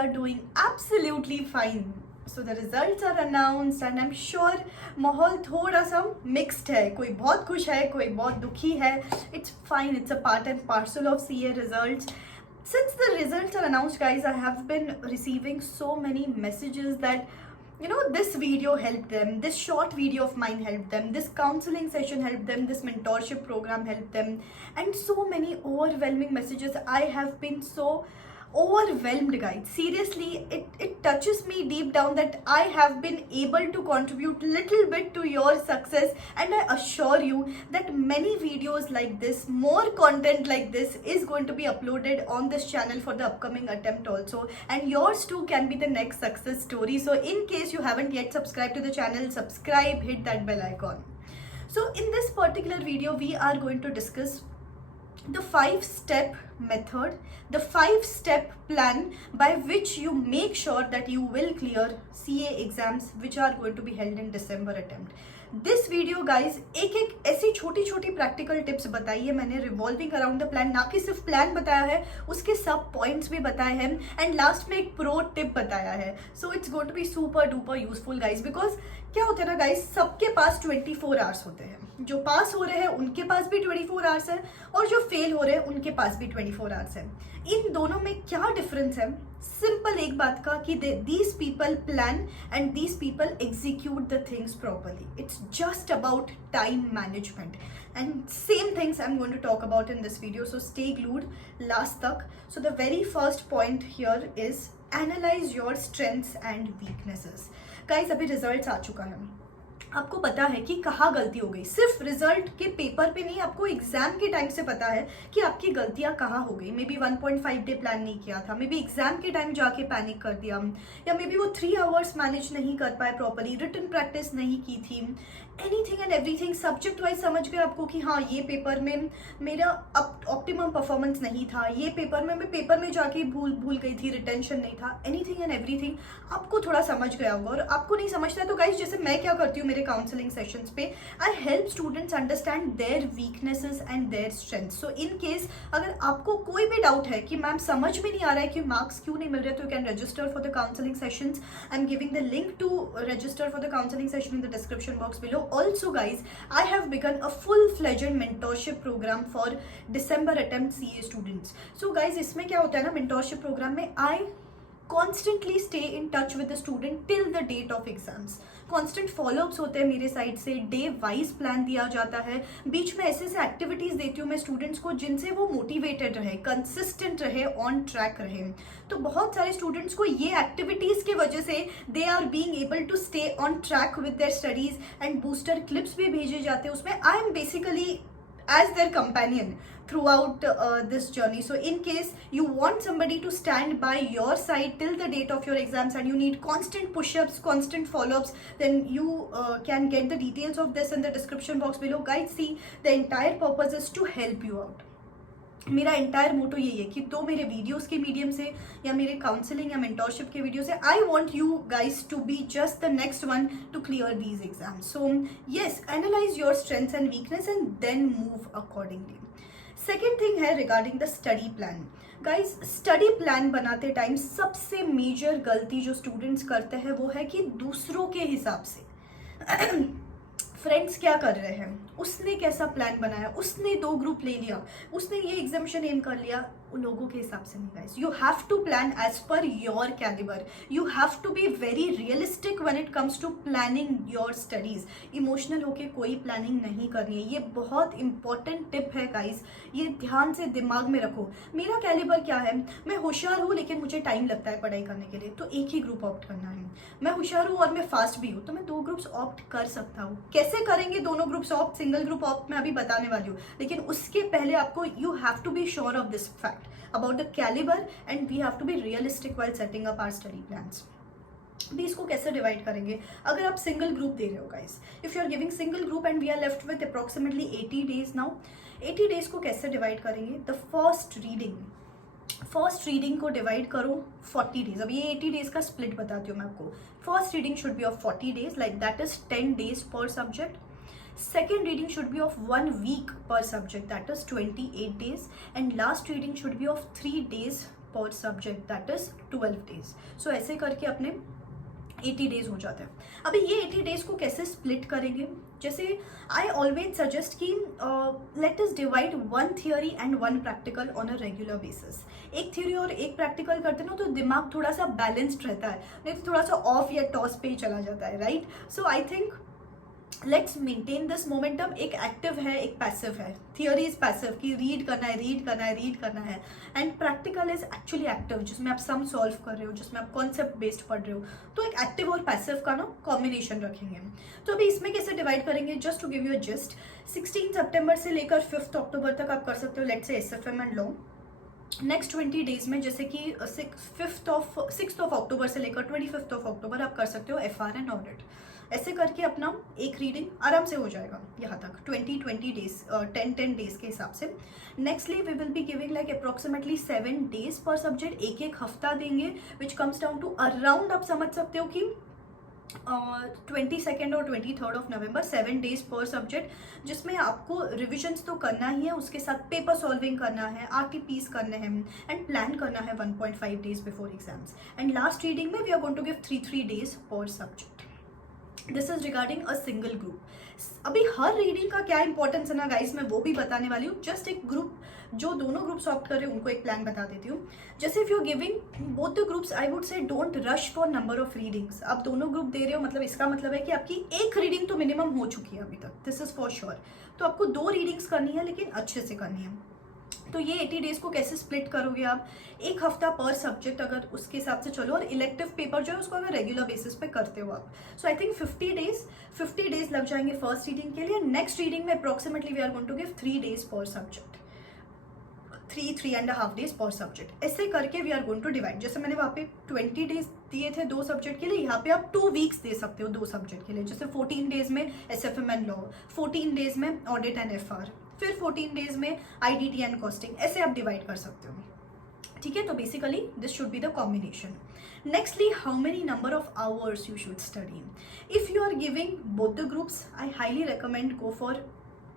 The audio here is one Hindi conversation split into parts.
are doing absolutely fine. So the results are announced and I'm sure माहौल थोड़ा सा mixed है, कोई बहुत खुश है, कोई बहुत दुखी है. It's fine, it's a part and parcel of CA results. Since the results are announced, guys, I have been receiving so many messages that this video helped them, this short video of mine helped them, this counseling session helped them, this mentorship program helped them, and so many overwhelming messages. I have been so overwhelmed, guys. Seriously, it touches me deep down that I have been able to contribute little bit to your success, and I assure you that many videos like this, more content like this is going to be uploaded on this channel for the upcoming attempt also, and yours too can be the next success story. So in case you haven't yet subscribed to the channel, subscribe, hit that bell icon. So in this particular video we are going to discuss the 5-step method, the 5-step plan by which you make sure that you will clear CA exams which are going to be held in December attempt. This video guys एक ऐसी छोटी छोटी प्रैक्टिकल टिप्स बताई है मैंने रिवॉल्विंग अराउंड द प्लान, ना कि सिर्फ प्लान बताया है, उसके सब पॉइंट्स भी बताए हैं एंड लास्ट में एक प्रो टिप बताया है. So it's going to be super duper useful guys, because क्या होता है ना गाइज, सबके पास 24 आवर्स होते हैं. जो पास हो रहे हैं उनके पास भी 24 आवर्स है और जो फेल हो रहे हैं उनके पास भी 24 आवर्स है. इन दोनों में क्या डिफरेंस है? सिंपल एक बात का कि these people plan and these people execute the things properly. It's just about time management and same things I am going to talk about in this video. So stay glued last तक. So the very first point here is analyse your strengths and weaknesses. Guys अभी रिजल्ट्स आ चुका है, आपको पता है कि कहाँ गलती हो गई. सिर्फ रिजल्ट के पेपर पे नहीं, आपको एग्जाम के टाइम से पता है कि आपकी गलतियाँ कहाँ हो गई. मे बी 1.5 डे प्लान नहीं किया था, मे बी एग्जाम के टाइम जाके पैनिक कर दिया, या मे बी वो 3 आवर्स मैनेज नहीं कर पाए प्रॉपरली, रिटन प्रैक्टिस नहीं की थी. Anything and everything subject wise समझ गए आपको कि हाँ ये पेपर में मेरा ऑप्टिमम परफॉर्मेंस नहीं था, ये पेपर में मैं पेपर में जाके भूल गई थी, रिटेंशन नहीं था. एनीथिंग एंड एवरीथिंग आपको थोड़ा समझ गया होगा. और आपको नहीं समझता है तो गाइज जैसे मैं क्या करती हूँ मेरे काउंसलिंग सेशंस पे, I help students understand their weaknesses and their strength. So in case अगर आपको कोई भी डाउट है कि मैम समझ में नहीं आ रहा है कि मार्क्स क्यों नहीं मिल रहे, तो you can register for the counselling sessions. I am giving the link to register for the counselling session in the description box below. Also guys, I have begun a full-fledged mentorship program for December attempt CA students. So guys, इसमें क्या होता है ना, mentorship program में I constantly stay in touch with the student till the date of exams. Constant follow-ups होते हैं मेरे साइड से, डे वाइज प्लान दिया जाता है, बीच में ऐसे ऐसे एक्टिविटीज़ देती हूँ मैं स्टूडेंट्स को जिनसे वो मोटिवेटेड रहे, कंसिस्टेंट रहे, ऑन ट्रैक रहे. तो बहुत सारे स्टूडेंट्स को ये एक्टिविटीज़ की वजह से they are being able to stay on track with their studies and booster clips भी भेजे जाते हैं. उसमें I am basically as their companion throughout this journey. So in case you want somebody to stand by your side till the date of your exams and you need constant push-ups, constant follow-ups, then you can get the details of this in the description box below. Guys, see, the entire purpose is to help you out. मेरा एंटायर मोटो यही है कि तो मेरे वीडियोस के मीडियम से या मेरे काउंसलिंग या मेंटोरशिप के वीडियो से I want you guys to be just the next one to clear these exams. So yes, analyse your strengths and weakness and then move accordingly. Second thing है regarding the study plan. Guys study plan बनाते टाइम सबसे मेजर गलती जो स्टूडेंट्स करते हैं वो है कि दूसरों के हिसाब से फ्रेंड्स क्या कर रहे हैं, उसने कैसा प्लान बनाया, उसने 2 ग्रुप ले लिया, उसने ये एग्जामिशन एम कर लिया, उन लोगों के हिसाब से नहीं. Guys you have to plan as per your calibre. You have to be very realistic when it comes to planning your studies. Emotional होके कोई प्लानिंग नहीं करनी है. ये बहुत इंपॉर्टेंट टिप है गाइस, ये ध्यान से दिमाग में रखो. मेरा कैलिबर क्या है, मैं होशियार हूँ लेकिन मुझे टाइम लगता है पढ़ाई करने के लिए, तो एक ही ग्रुप ऑप्ट करना है. मैं होशियार हूँ और मैं फास्ट भी हूँ तो मैं 2 ग्रुप्स ऑप्ट कर सकता हूँ. कैसे करेंगे दोनों groups opt, single group opt मैं अभी बताने वाली हूँ, लेकिन उसके पहले आपको you have to be sure of this fact about the caliber and we have to be realistic while setting up our study plans. भी इसको कैसे डिवाइड करेंगे? अगर आप सिंगल ग्रुप दे रहे हो guys, if you are giving single group and we are left with approximately 80 days now, 80 days को कैसे डिवाइड करेंगे? द फर्स्ट रीडिंग को डिवाइड करो 40 डेज. अब ये 80 डेज का स्प्लिट बताती हूँ मैं आपको. First reading should be of 40 days, like that is 10 days पर subject. Second reading should be of 1 week per subject, that is 28 days, and last reading should be of 3 days पर सब्जेक्ट, दैट इज 12 days. सो ऐसे करके अपने 80 डेज हो जाते हैं. अभी ये 80 डेज को कैसे स्प्लिट करेंगे? जैसे आई ऑलवेज सजेस्ट कि let us divide 1 theory and 1 practical on a regular basis. एक थ्योरी और एक प्रैक्टिकल करते ना तो दिमाग थोड़ा सा बैलेंस्ड रहता है, नहीं तो थोड़ा सा ऑफ या टॉस पे ही चला जाता है, right? So I think let's maintain this momentum. एक एक्टिव है, एक पैसिव है. थियोरी इज पैसिव कि रीड करना है, रीड करना है, रीड करना है, and practical is actually active जिसमें आप सम सॉल्व कर रहे हो, जिसमें आप कॉन्सेप्ट बेस्ड पढ़ रहे हो. तो एक एक्टिव और पैसिव का ना कॉम्बिनेशन रखेंगे. तो अभी इसमें कैसे डिवाइड करेंगे? Just to give you a gist, 16 सितंबर से लेकर 5 अक्टूबर तक आप कर सकते हो let's say SFM and law. Next 20 days में जैसे कि 6 अक्टूबर से लेकर 25 अक्टूबर आप कर सकते हो एफआर एंड ऑडिट. ऐसे करके अपना एक रीडिंग आराम से हो जाएगा यहाँ तक 20 डेज 10 डेज के हिसाब से. Nextly we will be giving like approximately 7 days पर सब्जेक्ट. एक हफ्ता देंगे which comes down to around, आप समझ सकते हो कि 22 और 23 ऑफ नवंबर, 7 डेज पर सब्जेक्ट, जिसमें आपको रिविजन्स तो करना ही है, उसके साथ पेपर सॉल्विंग करना है, आरटीपीस करने हैं एंड प्लान करना है 1.5 days before exams. And last reading में we are going to give 3 days पर subject. This is regarding a single group. अभी हर रीडिंग का क्या इंपॉर्टेंस है ना गाइस, मैं वो भी बताने वाली हूँ. जस्ट एक ग्रुप, जो दोनों ग्रुप्स ऑप्ट कर रहे हैं उनको एक प्लान बता देती हूँ. जैसे if you are giving both the groups, I would say don't rush for number of readings. आप दोनों ग्रुप दे रहे हो मतलब इसका मतलब है कि आपकी एक रीडिंग तो मिनिमम हो चुकी है अभी तक, दिस इज फॉर श्योर. तो आपको 2 रीडिंग्स करनी है लेकिन अच्छे से करनी है. तो ये 80 डेज को कैसे स्प्लिट करोगे आप? एक हफ्ता पर सब्जेक्ट अगर उसके हिसाब से चलो, और इलेक्टिव पेपर जो है उसको अगर रेगुलर बेसिस पे करते हो आप. सो आई थिंक 50 डेज लग जाएंगे फर्स्ट रीडिंग के लिए. नेक्स्ट रीडिंग में approximately we are going to give 3 days पर सब्जेक्ट, 3.5 डेज पर सब्जेक्ट. ऐसे करके we are going to divide. जैसे मैंने वहाँ पे 20 डेज दिए थे 2 सब्जेक्ट के लिए, यहाँ पे आप 2 वीक्स दे सकते हो 2 सब्जेक्ट के लिए. जैसे 14 डेज में एसएफएम एंड लॉ, 14 डेज में ऑडिट एंड एफआर, फिर 14 डेज में आईडीटी एंड कॉस्टिंग. ऐसे आप डिवाइड कर सकते हो, ठीक है? तो basically this should be the combination. Nextly, how many number of hours you should study? If you are giving both the groups, I highly recommend go for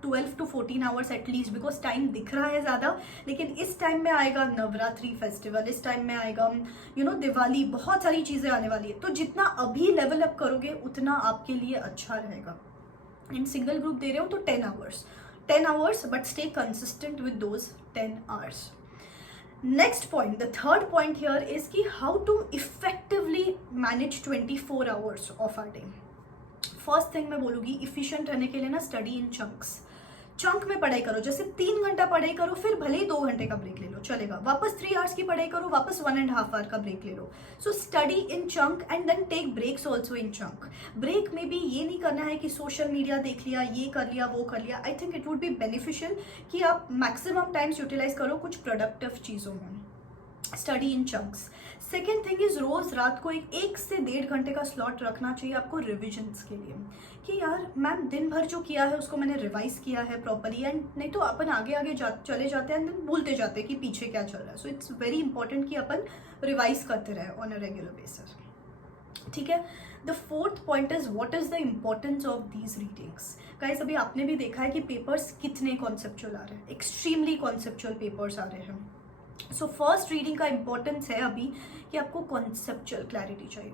12 to 14 hours at least, because time दिख रहा है ज़्यादा, लेकिन इस टाइम में आएगा नवरात्रि फेस्टिवल, इस टाइम में आएगा दिवाली, बहुत सारी चीज़ें आने वाली है. तो जितना अभी लेवल अप करोगे उतना आपके लिए अच्छा रहेगा. इन सिंगल ग्रुप दे रहे हो तो 10 hours, but stay consistent with those 10 hours. Next point, the third point here is कि how to effectively manage 24 hours of our day. First thing मैं बोलूँगी, efficient रहने के लिए ना study in chunks. चंक में पढ़ाई करो. जैसे 3 घंटा पढ़ाई करो, फिर भले ही 2 घंटे का ब्रेक ले लो, चलेगा. वापस 3 आवर्स की पढ़ाई करो, वापस 1.5 आवर का ब्रेक ले लो. So study in chunk and then take breaks also in chunk. Break में भी ये नहीं करना है कि सोशल मीडिया देख लिया, ये कर लिया, वो कर लिया. I think it would be beneficial कि आप मैक्सिमम टाइम्स यूटिलाइज करो कुछ प्रोडक्टिव चीज़ों में. Study in chunks. Second thing is रोज रात को 1 से 1.5 घंटे का स्लॉट रखना चाहिए आपको रिविजन्स के लिए, कि यार मैम दिन भर जो किया है उसको मैंने रिवाइज किया है प्रॉपरली. एंड नहीं तो अपन आगे चले जाते हैं एंड देन भूलते जाते हैं कि पीछे क्या चल रहा है. सो इट्स वेरी इंपॉर्टेंट कि अपन रिवाइज करते रहे ऑन अ रेगुलर बेसिस, ठीक है? The fourth point is what is the importance of these readings. Guys, अभी आपने भी देखा है कि पेपर्स कितने कॉन्सेप्चुअल आ रहे हैं, एक्सट्रीमली कॉन्सेप्चुअल पेपर्स आ रहे हैं. सो फर्स्ट रीडिंग का इंपॉर्टेंस है अभी कि आपको कॉन्सेप्चुअल क्लैरिटी चाहिए.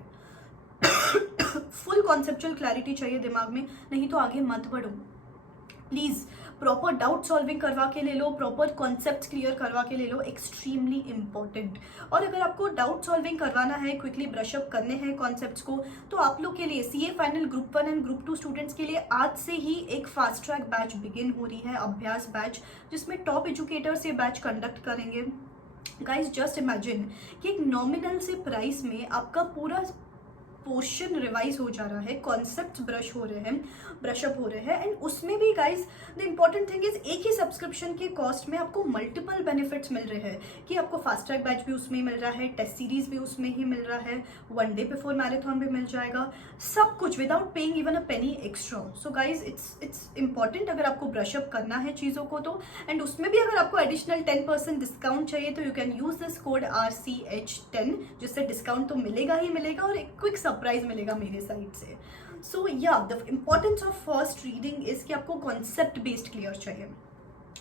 फुल कॉन्सेप्चुअल क्लैरिटी चाहिए दिमाग में, नहीं तो आगे मत बढ़ो प्लीज़. प्रॉपर डाउट सॉल्विंग करवा के ले लो, प्रॉपर कॉन्सेप्ट क्लियर करवा के ले लो, एक्सट्रीमली इंपॉर्टेंट. और अगर आपको डाउट सॉल्विंग करवाना है, क्विकली ब्रशअप करने हैं कॉन्सेप्ट्स को, तो आप लोग के लिए CA final group 1 and group 2 students के लिए आज से ही एक फास्ट ट्रैक बैच बिगिन हो रही है, अभ्यास बैच, जिसमें टॉप एजुकेटर्स ये बैच कंडक्ट करेंगे. गाइज जस्ट इमेजिन कि एक नॉमिनल से प्राइस में आपका पूरा पोर्शन रिवाइज हो जा रहा है, कॉन्सेप्ट ब्रशअप हो रहे हैं. एंड उसमें भी guys the important thing is एक ही सब्सक्रिप्शन के कॉस्ट में आपको मल्टीपल बेनिफिट्स मिल रहे हैं, कि आपको फास्ट ट्रैक बैच भी उसमें मिल रहा है, टेस्ट सीरीज भी उसमें ही मिल रहा है, 1 डे बिफोर मैराथन भी मिल जाएगा, सब कुछ without paying even a Penney extra. So guys it's important अगर आपको ब्रशअप करना है चीज़ों को तो. एंड उसमें भी अगर आपको एडिशनल 10% डिस्काउंट चाहिए तो you can use this code RCH10, जिससे डिस्काउंट तो मिलेगा ही मिलेगा और एक क्विक सरप्राइज मिलेगा मेरे साइड से. सो या the importance of first reading is कि आपको कॉन्सेप्ट बेस्ड क्लियर चाहिए.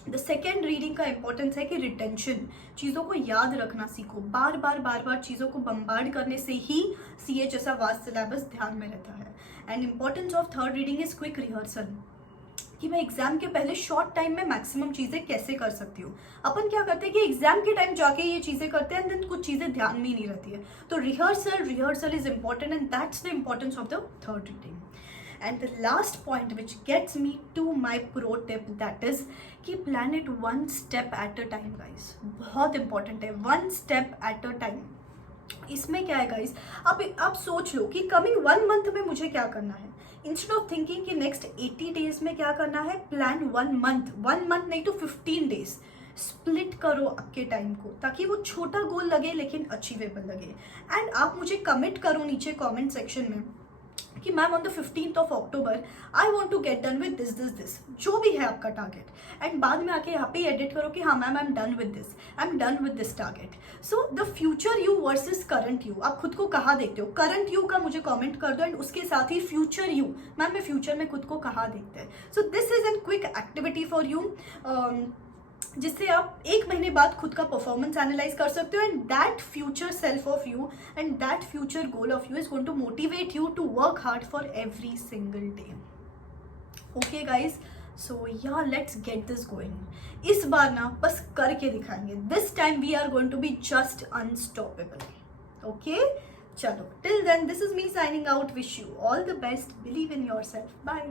द सेकेंड रीडिंग का इंपॉर्टेंस है कि रिटेंशन, चीज़ों को याद रखना सीखो। बार बार चीज़ों को बम्बार्ड करने से ही CA जैसा वास्ट सिलेबस ध्यान में रहता है। And importance of third reading is quick rehearsal, कि मैं एग्जाम के पहले शॉर्ट टाइम में मैक्सिमम चीज़ें कैसे कर सकती हूँ। अपन क्या करते हैं कि एग्जाम के टाइम जाके ये चीज़ें करते हैं एंड देन कुछ चीज़ें ध्यान में ही नहीं रहती है। तो rehearsal is important and that's the importance of the third reading. And the last point which gets me to my pro tip, that is कि plan it one step at a time guys. बहुत इंपॉर्टेंट है, one step at a time. इसमें क्या है गाइस, आप सोच लो कि कमिंग 1 मंथ में मुझे क्या करना है। इंस्टेड ऑफ थिंकिंग कि नेक्स्ट 80 डेज में क्या करना है, प्लान 1 मंथ नहीं तो 15 डेज। स्प्लिट करो आपके टाइम को, ताकि वो छोटा गोल लगे लेकिन अचीवेबल लगे। एंड आप मुझे कमिट करो नीचे कमेंट सेक्शन में कि ma'am on the 15th of October I want to get done with this, जो भी है आपका टारगेट। एंड बाद में आके यहाँ पे एडिट करो कि हाँ ma'am I am done with this, I am done with this target. So the future you versus current you, आप खुद को कहाँ देखते हो, करंट यू का मुझे कमेंट कर दो। एंड उसके साथ ही फ्यूचर यू, मैम मैं फ्यूचर में खुद को कहाँ देखते हैं। So this is an quick activity for you, जिससे आप 1 महीने बाद खुद का परफॉर्मेंस एनालाइज कर सकते हो। And that future self of you and that future goal of you is going to motivate you to work hard for every single day. Okay guys, so yeah let's get this going. इस बार ना बस करके दिखाएंगे, this time we are going to be just unstoppable. Okay, चलो till then this is me signing out, wish you all the best, believe in yourself, bye.